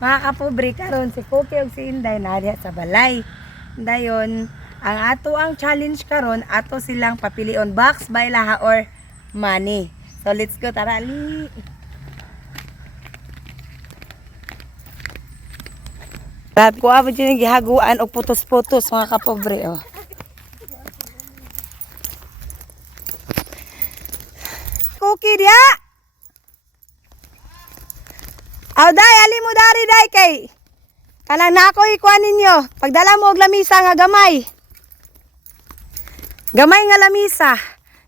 Mga kapobre karon si Cookie ug si Inday na diha sa balay. Dayon, ang ato ang challenge karon ato silang papilion box by laha or money. So let's go, tara ali. Grabe ko abot yung gihaguan o putos-putos mga kapobre oh. Cookie dia. Aw day, ali mo dari day kay. Kanang nako ikuan ninyo. Pagdala mo og lamisa nga gamay. Gamay nga lamisa.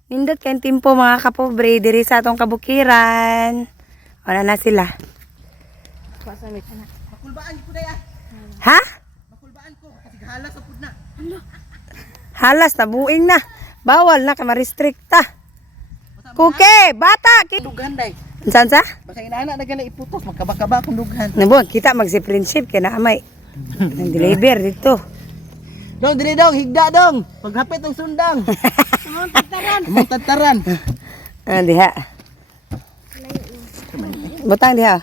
Nindot kay timpo mga kapobre diri sa atong kabukiran. Wala na sila. Makulbaan ko day ah. Ha? Makulbaan ko kasi halas sa pud na. Halas na buing na. Bawal na ka ma-restricta. Kuke, bata. Dughan day. Saan sa? Basta inaana na gana iputos magkaba-kaba akong dughan. Nabuan, kita magsi-friendship kay naamay. Nang deliver dito. Dong dili dong higda dong. Paghapit ang sundang. Mong tataran. Ah, diha. Butang diha.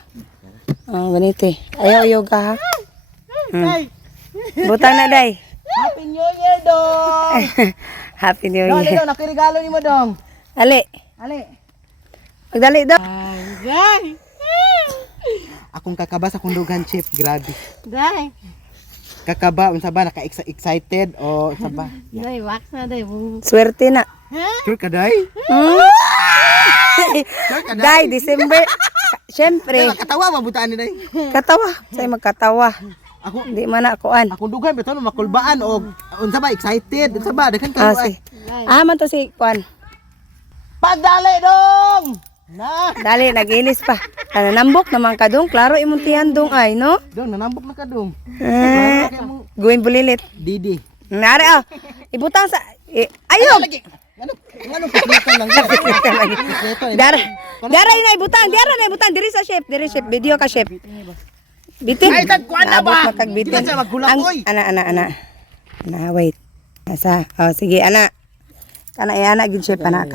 Ah, baniti. Ayaw yoga ha. Day. Butang na day. Happy New Year dong. Happy New Dong, Year. dong nakiregalo nimo dong. Ali, Ali. magdali do. Day. Akong kakaba sa kung dughan chip, grabe. Day, Kakaba unsa ba naka-excited o unsa ba? day, wax na day. Swerte na. Sure ka day? Sure ka Day, December. Siyempre, Katawa mabutaan ni day. katawa. Sa'yo magkatawa. Ako Hindi man na akuan. akong dughan beton makulbaan o unsa ba excited unsa ba daghan Ah, ka si. Man to si Kuan. Padali dong. Na. Dali, nagilis pa. Nambok naman ka dong. Klaro imong tiyan dong ay, no? Dong nanambok na ka dong. Ah, guwin bulilit. Didi. Nari, oh. Ibutang sa... ayog! Ano piknikan lang yan. Dara. Dara yun na ibutang. Dara na ibutang. Diri sa chef. Diri chef. Video ka chef. Bitin. Ay, tagkuhan na ba? Naabot na tagbitin. Di na siya maghulak, oy. Ana. Wait. Nasa. Oh, sige, ana. Kana, ana, gid chef. Ana.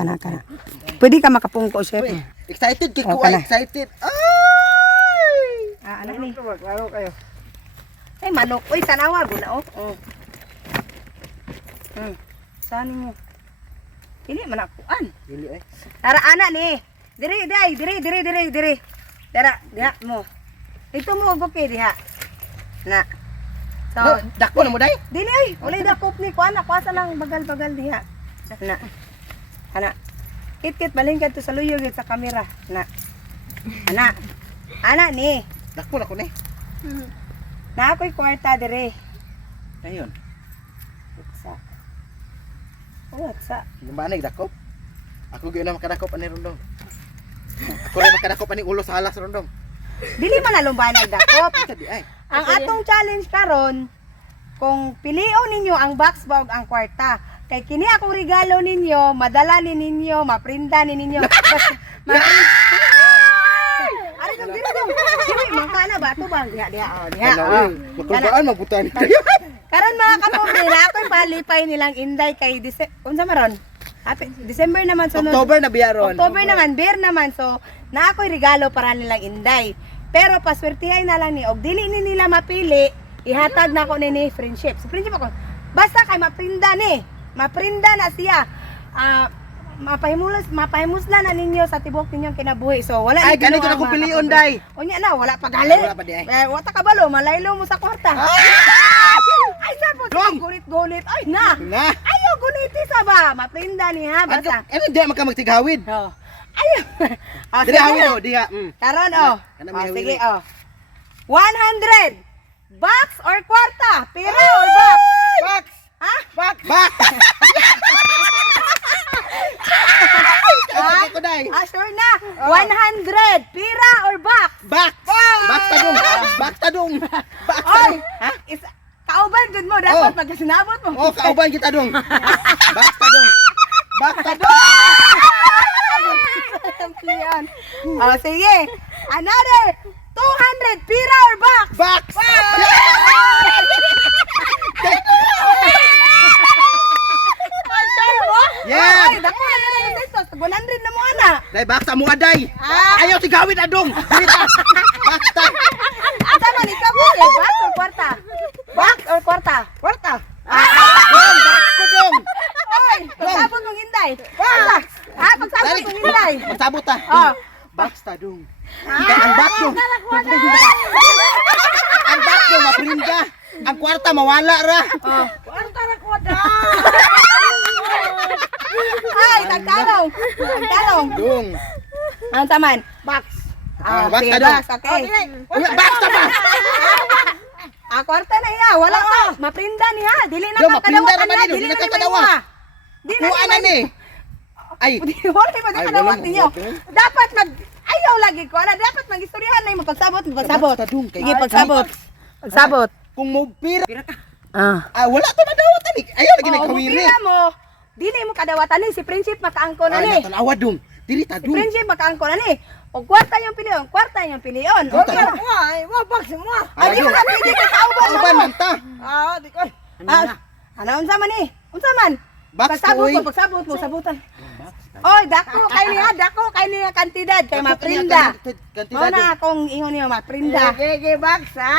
Pwede ka makapungko, chef. Excited kay ko Okay na. excited. Ay! Ana ni. Laro kayo. Ay, manok. Uy, tanawa. Guna, oh. Saan mo? Pili, manakuan. Dili ay. Tara, ana ni. Diri. Tara, diha mo. Ito mo, okay, diha. Na. So, Dako na mo day. dili ay. Walay dakop ni kuan. Kuasa lang bagal-bagal diha. Na. Ana. Kit-kit, balhin ka to sa luyog sa kamera. Na. Ana ni. Dako na ko ni. Na ako'y kwarta dire. Dayon. Sa. Oh, sa. Gimana dako? Ako gyud na makadakop ani rondong. Ako rin makadakop ani ulo sa halas rondong. Dili man na lumbahan nagdakop. Sabi ay. Ang atong challenge karon kung pilion ninyo ang box bag ang kwarta. Kay kini akong regalo ninyo, madala ni ninyo, maprinda ni ninyo. Ari dong dili dong. Dili mangkana ba to bang diha oh diha. Oh. Makulbaan mabutan. Karon mga kapobre, na ako'y palipay nilang Inday kay unsa maron? Happy December naman sunod. October na biyaron. October naman, beer naman. So, na ako'y regalo para nilang Inday. Pero paswertihay na lang ni og dili ni nila mapili, ihatag na ako ni friendship. Si friendship ako. Basta kay maprinda ni. Maprinda na siya. Mapahimusla na ninyo sa tibok ninyong kinabuhi. So, wala Ay, ni ginawa, ganito na ko mga pilion kapobre. day. Unya na, wala pa gali. Wala pa di ay. Wata ka balo, malaylo mo sa kwarta. Ay, sapo, Dong! gunit-gunit. Ay, na. Na. Ayaw, guniti sa ba? Maprinda ni ha, basta. Ano di maka magtigawid. Oh. Ayaw. Oh, Dili sige hawid na. o diha. Karon, oh. Kana Oh, may sige, hawid. oh. 100. Box or kwarta? Pira or box? Box. Ha? Box. Box. Ha? Ko day. Ah, sure na. 100. Pira or box? Box. Box tadong. Box tadong. Box Oy, tadong. Ha? kauban dun mo. Dapat Oh. pag sinabot mo. Oh, kauban kita dong. Box tadong. Box tadong. Yan. Oh, sige. Another 200. Pira or box? Box. Yan. Ay, dako na na dito. 100 na mo ana. Day box amo aday. Ah. Ayaw tigawid adong. Dita. Box ta. Asa man box dong. Ang box dong maprinda. Ang kwarta mawala ra. Oh. Kwarta ra ko da. Ay, tagtalong. Tagtalong. Dong. Ano taman? Box. Box sige, ka dong. box, okay. Box ta ba? Kwarta na iya, wala pa. Maprinda niya. Dili na Dong, maprinda kakadawatan naman niya. nino, Dili di na na kakadawa. kadawa. Di na Kuha na ni. Ay. Wala pa Ay, kakadawat wala mo, ninyo. okay. Dapat ayaw lagi ko. Dapat mag-istoryahan na yung pagsabot. Pagsabot. Box ta dong kay. Sige, pagsabot. Pagsabot. Kung mo pira. Ah. Wala to madawatan ni. Ayaw lagi Oo, nagkawiri. mupira mo. Dili mo kadawatan ni si Friendship makaangko na ni. Ay, natanawa dong. Dili ta Si dong. Friendship makaangko na ni. O kwarta yung piliyon, kwarta yung piliyon. Kwarta. Okay. Mo ay, mo box mo. Adi mo na pwede ka kauban Uban mo. man ta. Di ko. Ano unsa man ni? Unsa man? Box Pagsabot to, mo, pagsabot mo, sabutan. Oy, dako kay niya kantidad kay maprinda. Mo na akong ingon niyo maprinda. Gege box ha.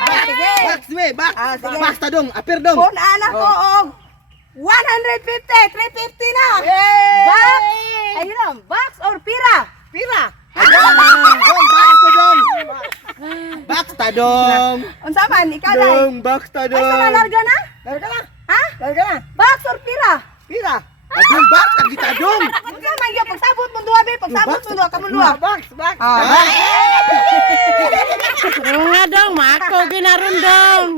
Ah, sige. Box me, box. Ah, sige. Box ta dong, apir dong. Kung anak ko og 150, 350 na. Yay! Box. Ayun lang, box or pira? Pira. Dong, box ta dong. Box ta dong. Unsa man ikaw dai? Dong, box ta Ay dong. sa larga na? Larga na. Ha? Larga na. Box or pira? Pira. Adong box ta kita dong. Unsa man gyud pagsabot mo duha be, pagsabot mo duha kamo duha. Box, box. Nga dong, mako ginarundong.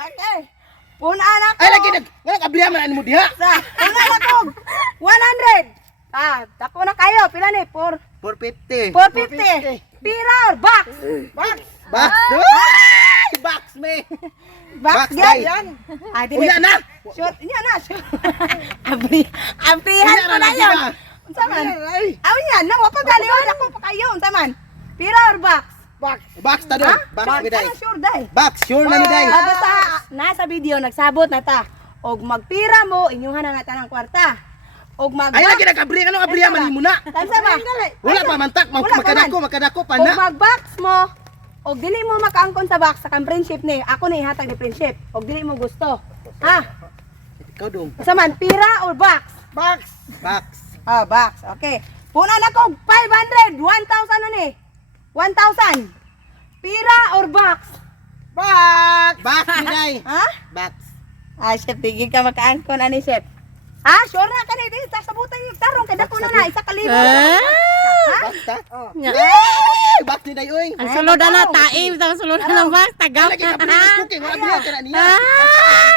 Okay. Kung anak ko. Ay lagi nag abliha man ani mo diha. Sa, kung anak ko 100. Dako na kayo, pila ni? 450. 450. Pira or box? Box. Box. Ay, box me. Box Box, gyud. day. Yan. Dili. Uya na. Sure, nya na. Sure. Abrihan Uya ko na na lagi yun. na. Unsa man? Ay. Aw yan, na wa pa galiwan ako pa kayo. Unsa man? Pira or box? Box. Box ta dong. Box me dai. Ano sure dai? Box sure na ni dai. Basta nasa video nagsabot na ta. Og magpira mo inyuhan na nga tanang kwarta. Og mag Ay lagi nag-abliha ano abliha man ni mo na. Tansa ba? Wala pa man tak, Wala pa man. makadako pa Og na. mag-box mo, og dili mo makaangkon sa box sa kang friendship ni, ako ni ihatag ni friendship. Og dili mo gusto. Ha? Ikaw dong. Sa man pira or box? Box. Box. Box. Okay. Puna na ko 500, 1,000 na ni. 1,000. Pira or box? Box. Box mi dai. Ha? Box. Chef, tigil ka makaangkon ani chef. Sure na ka ni di sa sabutan yung tarong kay dako na isa ka libo. Ha? Box ta. Nya. Ay, box ni dai oy. Ang sulod na taib, ang sulod na bas, tagaw Lagi ka. nag-abliha sa cooking, wala abliha ka na niya. Ah!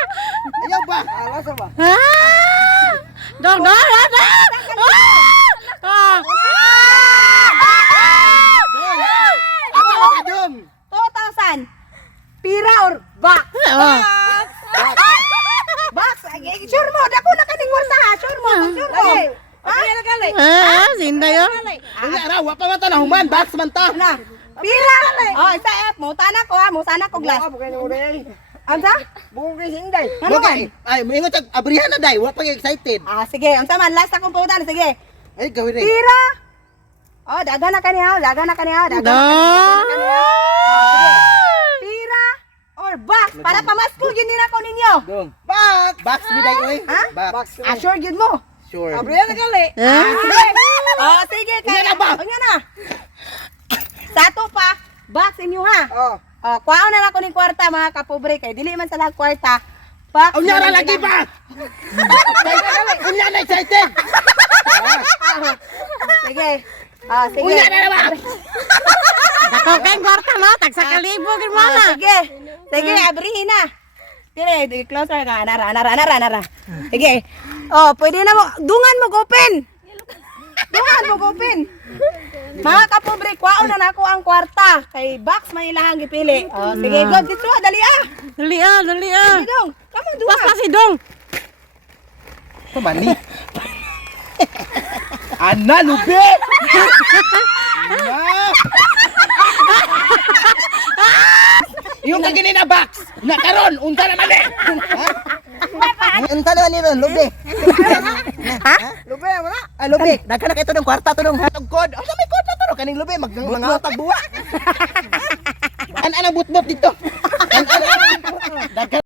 Ayaw ba? Alas ba? Ah! Dong, dong, dong, dong! Ah! Ayaw ka dong. 2,000. Pira or box? Ah! Box. Sure mo, dako na kaning kwarta ha. Sure mo, sure mo. Ha? Ah, sinda yun. Unya ra, wa pa man ta nahuman, box man ta. Na. Pira. Isa F, mutana ko ha, mutana ko glass. Bukay na uday. Unsa? Bukay hinday. Ano man? Okay. Ay, moingon tag abrihan na dai, wa pa excited. Sige, unsa man last akong putan, sige. Ay, gawin rin. Pira. Dagan na kaniya, dagan na kaniya, dagan na kaniya. Pira or box para pamasko gyud nila ko ninyo. Dong. Box. Box mi dai oy. Ha? Box. Sure gyud mo. Sure. Abrihan na gali. Sige. Sige Unya na ba? Unya na. Sato pa, box inyo ha. Oh. Kuhaon na lang ko ning kwarta mga kapobre kay dili man sa lahat kwarta. Box. Unya ra lagi ba? Unya na excited. Sige. Sige. Unya na ba? Dako kay kwarta mo, tag sa kalibo gid mo na. Sige. Sige, abrihin na. Dire, di close ra ka. Anara. Sige. Pwede na mo. Dungan mo open. Dungan mo open. Mga kapobre, kwaon na nako ang kwarta. Kay box man ilahang gipili. Sige, go dito, dali Dali ah, dali ah. Dong, kamo duha. Basta si Dong. Pamani. Ana lubi. Yung kagini na box. Na karon, unta na mali. Unta na ni ron, lubi. Ha? Lubi mo na. Ah, lubi. Daghan na kay to ng kwarta to ng kod. Asa may kod na to kaning lubi mga tagbuwa. An ana butbot dito. An ana. Daghan